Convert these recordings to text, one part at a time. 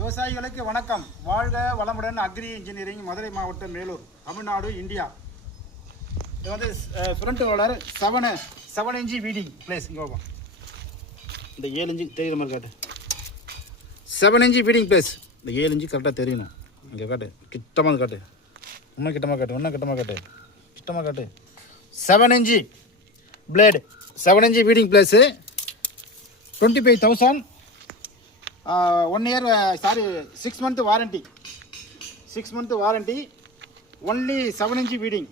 விவசாயிகளுக்கு வணக்கம். வாழ்க வளமுடன். அக்ரி இன்ஜினியரிங், மதுரை மாவட்டம், மேலூர், தமிழ்நாடு, இந்தியா. இது வந்து front roller 7 inch weeding place. இங்கே இந்த 7 இன்ச்சு தெரியுற மாதிரி காட்டு. 7 இன்ச்சு வீடிங் பிளேஸ். இந்த 7 இன்ச்சு கரெக்டாக தெரியணும். இங்கே காட்டு, கிட்டமாக காட்டு, இன்னும் கிட்டமாக காட்டு, இன்னும் கிட்டமாக காட்டு, கிட்டமாக காட்டு. 7 inch blade, 7 inch weeding place. 25,000. 1 year, 6 month warranty. 6 month warranty. Only 7 inch weeding.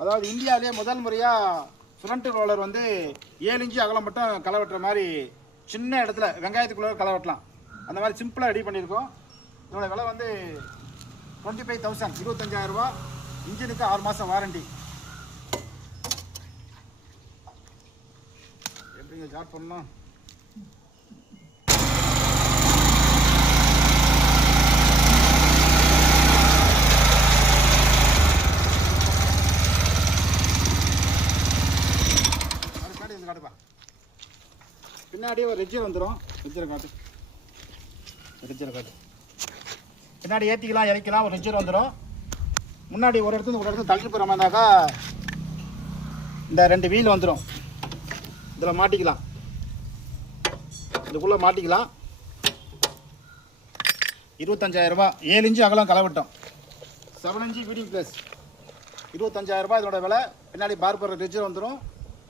அதாவது இந்தியாவிலே முதல் முறையாக ஃப்ரண்ட் ரோலர் வந்து 7 இன்ச்சு அகலம் மட்டும் களை வெட்டுற மாதிரி சின்ன இடத்துல வெங்காயத்துக்குள்ளே களை வெட்டலாம். அந்த மாதிரி சிம்பிளாக ரெடி பண்ணியிருக்கோம். இதோட விலை வந்து 25,000, 25,000 ரூபா. இன்ஜினுக்கு 6 மாதம் வாரண்டி. எப்படிங்க ஸ்டார்ட் பண்ணணும்? காட்டுப்பா. பின்னாடியே ஒரு ரெஜர் வந்துடும். ரெஜரை காட்டு, ரெஜரை காட்டு. பின்னாடி ஏற்றிக்கலாம், இறக்கலாம். ஒரு ரெஜர் வந்துடும். முன்னாடி ஒரு இடத்துல தள்ளி போகிற மாதிரினாக்கா இந்த 2 வீல் வந்துடும். இதில் மாட்டிக்கலாம், இதுக்குள்ளே மாட்டிக்கலாம். 25,000 ரூபா. 7 இன்ச்சு அகலம் களை வெட்டும். 7 இன்ச்சு வீடிங் பிளேஸ். 25,000 ரூபா இதோட விலை. பின்னாடி பார் போடுற ரெஜர் வந்துடும்.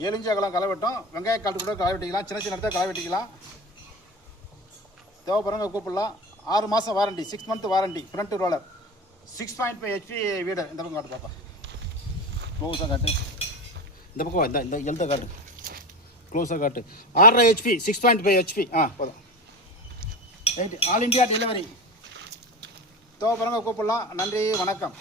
7 இன்ச்சு அகலம் களை வெட்டும். வெங்காய காட்டு கூட களை வெட்டிக்கலாம். சின்ன சின்ன இடத்துல களை வெட்டிக்கலாம். தேவைப்படுறவங்க கூப்பிடலாம். 6 மாதம் warranty, 6 month warranty. Front roller 6.5 HP வீடு. இந்த பக்கம் காட்டு பாப்பா, க்ளோஸாக காட்டு. இந்த பக்கம் இந்த எழுத காட்டு, க்ளோஸாக காட்டு. 6.5 HP, 6.5 HP. போதும். ரைட்டு. All India delivery. தேவைப்படுறவங்க கூப்பிடலாம். நன்றி, வணக்கம்.